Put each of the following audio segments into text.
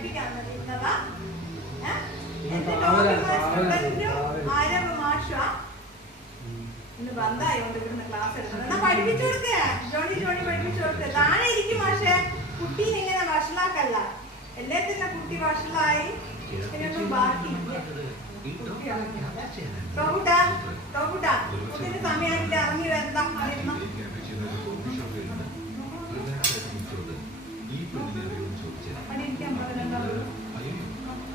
പഠിപ്പിക്കാവുന്നവ ആരോഗ്യ മാഷ. ഇന്ന് ബന്ധായോണ്ട് ക്ലാസ് എടുക്കുന്നത് എന്നാ പഠിപ്പിച്ചു ജോണി ജോണി പഠിപ്പിച്ചു കൊടുക്കുക താഴെ ഇരിക്കും മാഷെ. കുട്ടീനെ ഇങ്ങനെ വഷളാക്കല്ല. എല്ലാത്തിനും കുട്ടി വഷളായി. ഇതിനൊന്നും ബാക്കിയില്ല. പ്രഭുട്ട പ്രഭുട്ട കുട്ടിന് സമയമായിട്ട് ഇറങ്ങി വരണ്ട.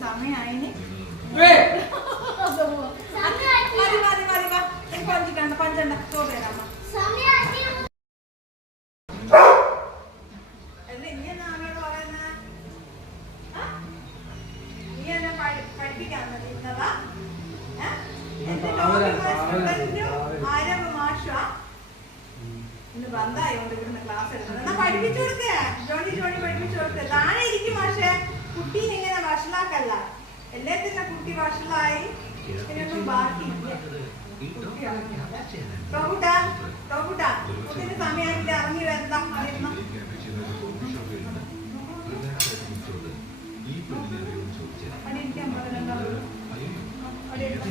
സമയായിന് പഞ്ചിക്കണ്ട പഞ്ചണ്ട ചോദ്യം പഠിപ്പിക്കാൻ മതി ഇന്നതാ ഇന്ന് ബന്ധായോണ്ട് ഇവിടുന്ന് ക്ലാസ് എടുക്കുന്നത് പഠിപ്പിച്ചു കൊടുക്ക ജോണി ജോണി പഠിപ്പിച്ചു കൊടുക്ക താഴെ ഇരിക്കും പക്ഷേ കുട്ടീനെ ഇങ്ങനെ വഷളാക്കല്ല. എല്ലാത്തിന്റെ കുട്ടി വഷളായി. ഇതിനൊന്നും ബാക്കിയില്ല. ടോബുട്ട ടോബുട്ട കുട്ടിന്റെ സമയമായിട്ട് ഇറങ്ങി വരുന്ന അറിയുന്ന അവിടെ ഇരിക്കാൻ